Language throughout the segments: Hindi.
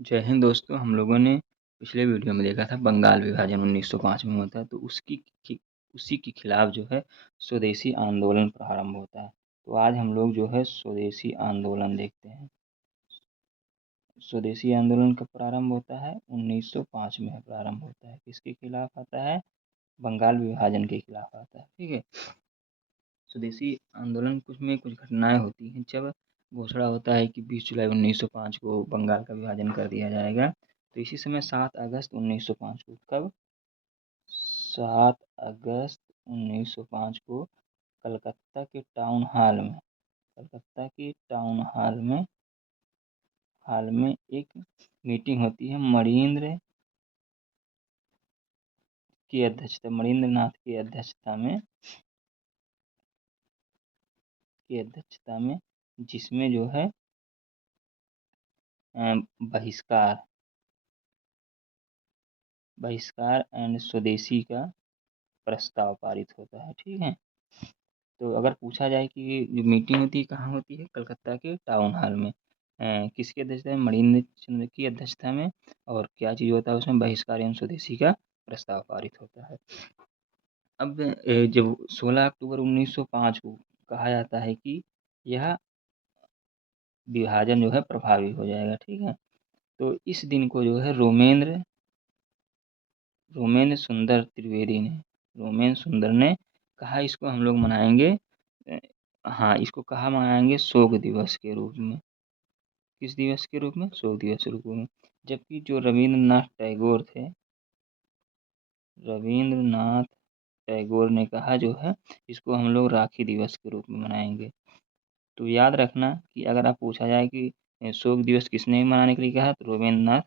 जय हिंद दोस्तों। हम लोगों ने पिछले वीडियो में देखा था बंगाल विभाजन 1905 में होता है, तो उसी के खिलाफ जो है स्वदेशी आंदोलन प्रारंभ होता है। तो आज हम लोग जो है स्वदेशी आंदोलन देखते हैं। स्वदेशी आंदोलन कब प्रारंभ होता है? 1905 में प्रारंभ होता है। किसके खिलाफ आता है? बंगाल विभाजन के खिलाफ आता है। ठीक है। स्वदेशी आंदोलन कुछ घटनाएं होती हैं। जब घोषणा होता है कि 20 जुलाई 1905 को बंगाल का विभाजन कर दिया जाएगा, तो इसी समय 7 अगस्त 1905 को, कब? 7 अगस्त 1905 को कलकत्ता के टाउन हाल में एक मीटिंग होती है। मणिंद्र नाथ की अध्यक्षता में जिसमें जो है बहिष्कार एंड स्वदेशी का प्रस्ताव पारित होता है। ठीक है। तो अगर पूछा जाए कि जो मीटिंग होती है कहाँ होती है? कलकत्ता के टाउन हॉल में। किसकी अध्यक्षता में? मणिंद्र चंद्र की अध्यक्षता में। और क्या चीज़ होता है उसमें? बहिष्कार एवं स्वदेशी का प्रस्ताव पारित होता है। अब जब 16 अक्टूबर 1905 को कहा जाता है कि यह विभाजन जो है प्रभावी हो जाएगा। ठीक है। तो इस दिन को जो है रोमेन सुंदर ने कहा इसको हम लोग मनाएंगे। हाँ, इसको कहा मनाएंगे शोक दिवस के रूप में। किस दिवस के रूप में? शोक दिवस के रूप में। जबकि जो रविंद्रनाथ टैगोर ने कहा जो है इसको हम लोग राखी दिवस के रूप में मनाएंगे। तो याद रखना कि अगर आप पूछा जाए कि शोक दिवस किसने मनाने के लिए कहा, तो रविंद्रनाथ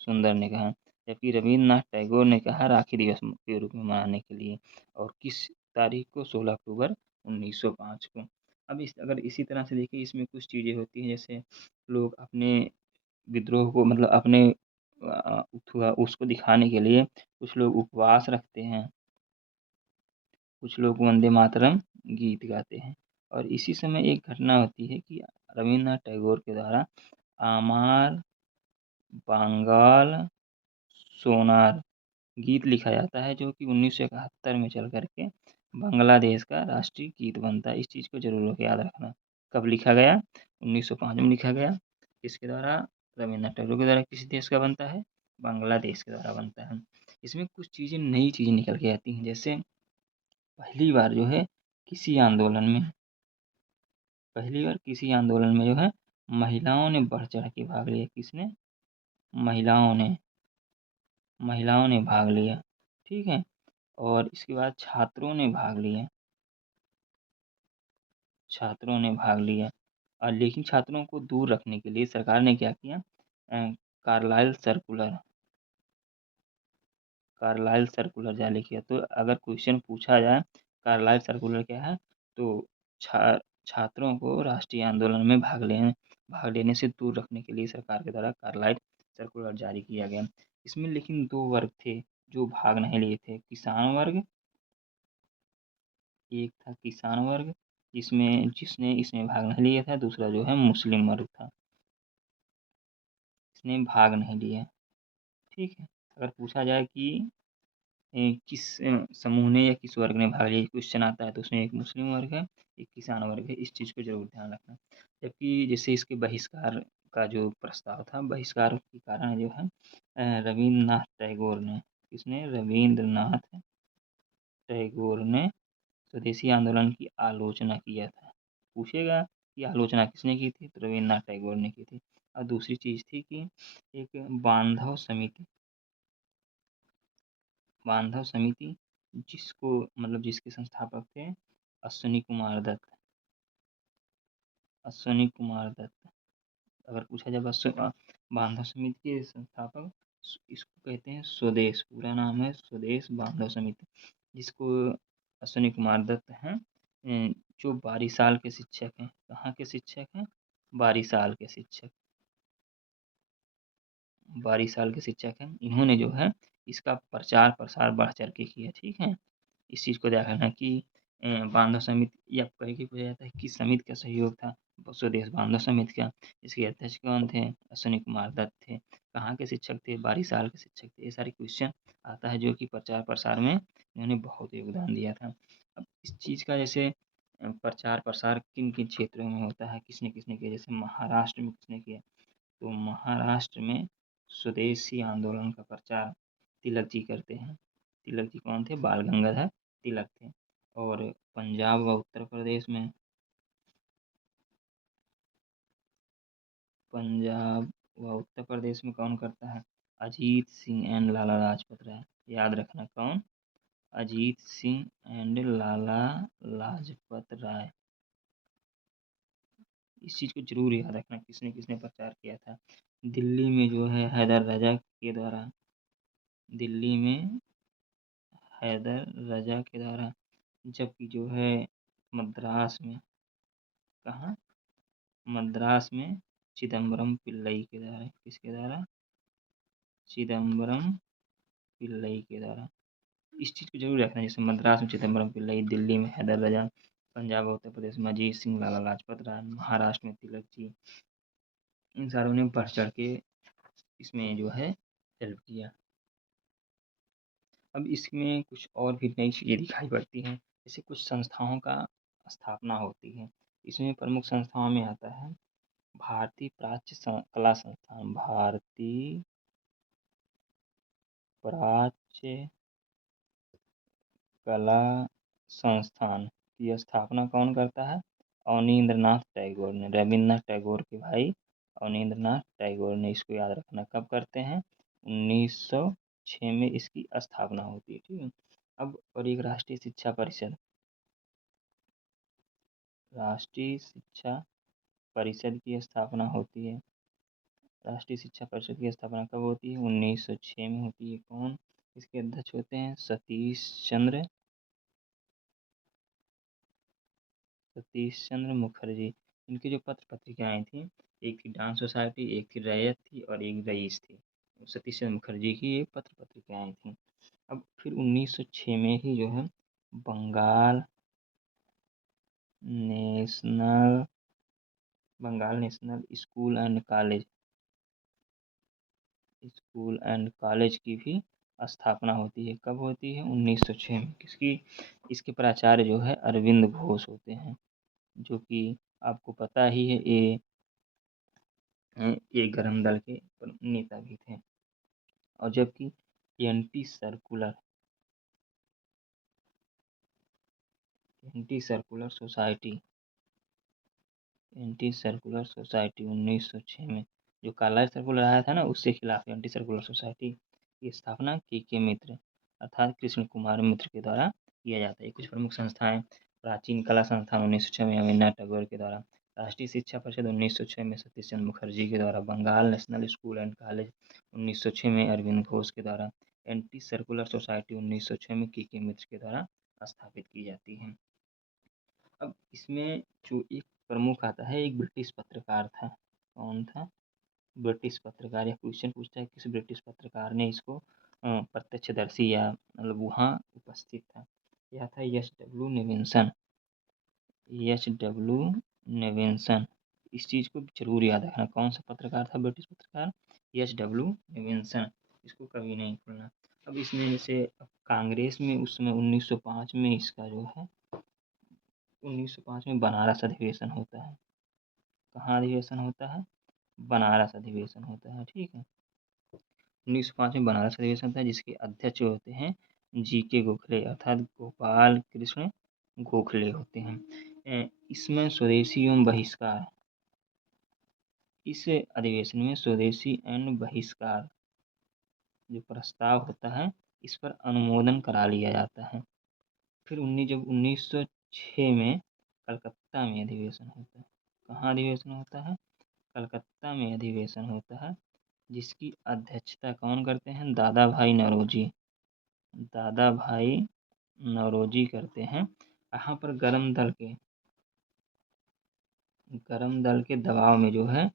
सुंदर ने कहा। जबकि रविंद्रनाथ टैगोर ने कहा राखी दिवस के रूप में मनाने के लिए। और किस तारीख को? 16 अक्टूबर 1905 को। अब अगर इसी तरह से देखिए, इसमें कुछ चीज़ें होती हैं, जैसे लोग अपने विद्रोह को, मतलब अपने उसको दिखाने के लिए कुछ लोग उपवास रखते हैं, कुछ लोग वंदे मातरम गीत गाते हैं। और इसी समय एक घटना होती है कि रविन्द्रनाथ टैगोर के द्वारा आमार बांगाल सोनार गीत लिखा जाता है, जो कि 1971 में चल करके बांग्लादेश का राष्ट्रीय गीत बनता है। इस चीज़ को जरूर याद रखना। कब लिखा गया? 1905 में लिखा गया। किसके द्वारा? रविन्द्रनाथ टैगोर के द्वारा। किस देश का बनता है? बांग्लादेश के द्वारा बनता है। इसमें कुछ चीज़ें, नई चीज़ें निकल के आती हैं। जैसे किसी आंदोलन में पहली बार किसी आंदोलन में जो है महिलाओं ने बढ़ चढ़ के भाग लिया। किसने? महिलाओं ने भाग लिया। ठीक है। और इसके बाद छात्रों ने भाग लिया। और लेकिन छात्रों को दूर रखने के लिए सरकार ने क्या किया? कार्लाइल सर्कुलर जारी किया। तो अगर क्वेश्चन पूछा जाए कार्लाइल सर्कुलर क्या है, तो छा छात्रों को राष्ट्रीय आंदोलन में भाग लेने से दूर रखने के लिए सरकार के द्वारा कार्लाइल सर्कुलर जारी किया गया। इसमें लेकिन दो वर्ग थे जो भाग नहीं लिए थे। किसान वर्ग, एक था किसान वर्ग जिसने इसमें भाग नहीं लिया था। दूसरा जो है मुस्लिम वर्ग था, इसने भाग नहीं लिया। ठीक है। अगर पूछा जाए कि किस समूह ने या किस वर्ग ने भाग लिया, क्वेश्चन आता है, तो उसमें एक मुस्लिम वर्ग है, एक किसान वर्ग है। इस चीज़ को जरूर ध्यान रखना। जबकि जैसे इसके बहिष्कार का जो प्रस्ताव था, बहिष्कार के कारण जो है रविन्द्रनाथ टैगोर ने स्वदेशी आंदोलन की आलोचना किया था। पूछेगा कि आलोचना किसने की थी, तो रविन्द्रनाथ टैगोर ने की थी। और दूसरी चीज़ थी कि एक बांधव समिति जिसके संस्थापक थे अश्वनी कुमार दत्त। अगर पूछा जाए बांधव समिति के संस्थापक, इसको कहते हैं स्वदेश, पूरा नाम है स्वदेश बांधव समिति, जिसको अश्वनी कुमार दत्त हैं, जो बारिशाल के शिक्षक हैं। कहाँ के शिक्षक हैं? बारिशाल के शिक्षक हैं। इन्होंने जो है इसका प्रचार प्रसार बढ़ चढ़ के किया। ठीक है। इस चीज़ को ध्यान रखना कि बांधव समिति, या कहीं पूछा जाता है किस समिति का सहयोग था, स्वदेश बांधव समिति का। इसके अध्यक्ष कौन थे? अश्विनी कुमार दत्त थे। कहाँ के शिक्षक थे? बारिशाल के शिक्षक थे। ये सारे क्वेश्चन आता है जो कि प्रचार प्रसार में इन्होंने बहुत योगदान दिया था। अब इस चीज़ का जैसे प्रचार प्रसार किन किन क्षेत्रों में होता है, किसने किसने किया, जैसे महाराष्ट्र में किसने किया, तो महाराष्ट्र में स्वदेशी आंदोलन का प्रचार तिलक जी करते हैं। तिलक जी कौन थे? बाल गंगाधर तिलक थे। और पंजाब व उत्तर प्रदेश में, पंजाब व उत्तर प्रदेश में कौन करता है? अजीत सिंह एंड लाला लाजपत राय। याद रखना कौन? अजीत सिंह एंड लाला लाजपत राय। इस चीज़ को जरूर याद रखना किसने किसने प्रचार किया था। दिल्ली में जो है हैदर रजा के द्वारा, दिल्ली में हैदर रजा के द्वारा, जबकि जो है मद्रास में, कहाँ? मद्रास में चिदम्बरम पिल्लई के द्वारा। किसके द्वारा? चिदम्बरम पिल्लई के द्वारा। इस चीज़ को जरूर रखना, जैसे मद्रास में चिदम्बरम पिल्लई, दिल्ली में हैदर रजा, पंजाब और उत्तर प्रदेश में अजीत सिंह, लाला लाजपत राय, महाराष्ट्र में तिलक जी। इन सारों ने बढ़ चढ़ के इसमें जो है हेल्प किया। अब इसमें कुछ और भी नई चीज़ें दिखाई पड़ती हैं, जैसे कुछ संस्थाओं का स्थापना होती है। इसमें प्रमुख संस्थाओं में आता है भारतीय प्राच्य कला संस्थान। भारतीय प्राच्य कला संस्थान की स्थापना कौन करता है? अवनींद्रनाथ टैगोर ने। रविन्द्रनाथ टैगोर के भाई अवनींद्रनाथ टैगोर ने। इसको याद रखना। कब करते हैं? 1906 में इसकी स्थापना होती है। ठीक है। अब और एक राष्ट्रीय शिक्षा परिषद, राष्ट्रीय शिक्षा परिषद की स्थापना होती है। राष्ट्रीय शिक्षा परिषद की स्थापना कब होती है? 1906 में होती है। कौन इसके अध्यक्ष होते हैं? सतीश चंद्र मुखर्जी। इनकी जो पत्र पत्रिकाएं थी, एक थी डांस सोसाइटी, एक थी रैयत थी और एक रईस थी। सतीश चंद्र मुखर्जी की ये पत्र पत्रिकाएं थी। अब फिर 1906 में ही जो है Bengal National, Bengal National School and College की भी स्थापना होती है। कब होती है? 1906 में। किसकी? इसके प्राचार्य जो है अरविंद घोष होते हैं, जो कि आपको पता ही है ये गरम दल के नेता भी थे। और जबकि anti circular anti circular society anti circular society 1906 में, जो काला सर्कुलर आया था ना, उससे खिलाफ एंटी सर्कुलर सोसाइटी की स्थापना के मित्र अर्थात कृष्ण कुमार मित्र के द्वारा किया जाता है। कुछ प्रमुख संस्थाएं, प्राचीन कला संस्थान 1906 में रविन्द्रनाथ टैगोर के द्वारा, राष्ट्रीय शिक्षा परिषद 1906 में सतीश चंद्र मुखर्जी के द्वारा, Bengal National School and College 1906 में अरविंद घोष के द्वारा, एंटी सर्कुलर सोसाइटी 1906 में के मित्र के द्वारा स्थापित की जाती है। अब इसमें जो एक प्रमुख आता है, एक ब्रिटिश पत्रकार था। कौन था? ब्रिटिश पत्रकार। यह क्वेश्चन पूछता है किस ब्रिटिश पत्रकार ने इसको प्रत्यक्षदर्शी या मतलब वहाँ उपस्थित था। यह था एच.डब्ल्यू. नेविन्सन। इस चीज़ को जरूर याद रखना। कौन सा पत्रकार था? ब्रिटिश पत्रकार एच.डब्ल्यू. नेविन्सन। इसको कभी नहीं भूलना। अब इसमें जैसे कांग्रेस में उस समय 1905 में इसका जो है 1905 में बनारस अधिवेशन होता है। कहाँ अधिवेशन होता है? बनारस अधिवेशन होता है। ठीक है। 1905 में बनारस अधिवेशन होता है, जिसके अध्यक्ष होते हैं जी.के. गोखले अर्थात गोपाल कृष्ण गोखले होते हैं। इसमें स्वदेशी एवं बहिष्कार, इस अधिवेशन में स्वदेशी एवं बहिष्कार जो प्रस्ताव होता है, इस पर अनुमोदन करा लिया जाता है। फिर 1906 में कलकत्ता में अधिवेशन होता है। कहाँ अधिवेशन होता है? कलकत्ता में अधिवेशन होता है, जिसकी अध्यक्षता कौन करते हैं? दादा भाई नौरोजी। दादा भाई नौरोजी करते हैं। यहाँ पर गरम दल के दबाव में जो है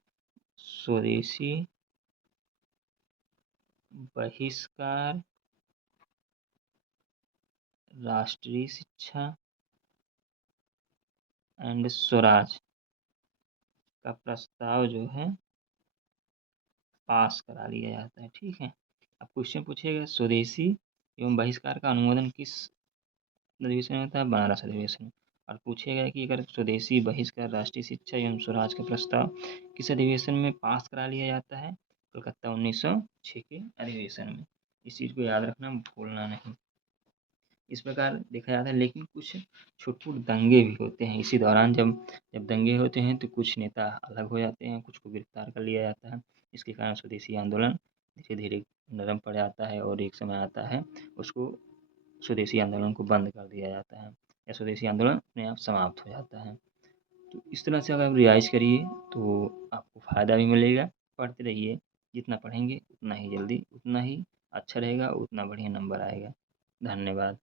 स्वदेशी बहिष्कार, राष्ट्रीय शिक्षा एंड स्वराज, का प्रस्ताव जो है पास करा लिया जाता है। ठीक है। अब क्वेश्चन पूछिएगा, स्वदेशी एवं बहिष्कार का अनुमोदन किस अधिवेशन में होता है? बनारस अधिवेशन में। और पूछेगा कि अगर स्वदेशी बहिष्कार राष्ट्रीय शिक्षा एवं स्वराज का प्रस्ताव किस अधिवेशन में पास करा लिया जाता है? कलकत्ता 1906 के अधिवेशन में। इस चीज़ को याद रखना, भूलना नहीं। इस प्रकार देखा जाता है, लेकिन कुछ छुटपुट दंगे भी होते हैं इसी दौरान। जब जब दंगे होते हैं तो कुछ नेता अलग हो जाते हैं, कुछ को गिरफ्तार कर लिया जाता है। इसके कारण स्वदेशी आंदोलन धीरे धीरे नरम पड़ जाता है और एक समय आता है उसको स्वदेशी आंदोलन को बंद कर दिया जाता है या स्वदेशी आंदोलन अपने आप समाप्त हो जाता है। तो इस तरह से अगर आप रिवाइज करिए तो आपको फ़ायदा भी मिलेगा। पढ़ते रहिए, जितना पढ़ेंगे उतना ही जल्दी, उतना ही अच्छा रहेगा, उतना बढ़िया नंबर आएगा। धन्यवाद।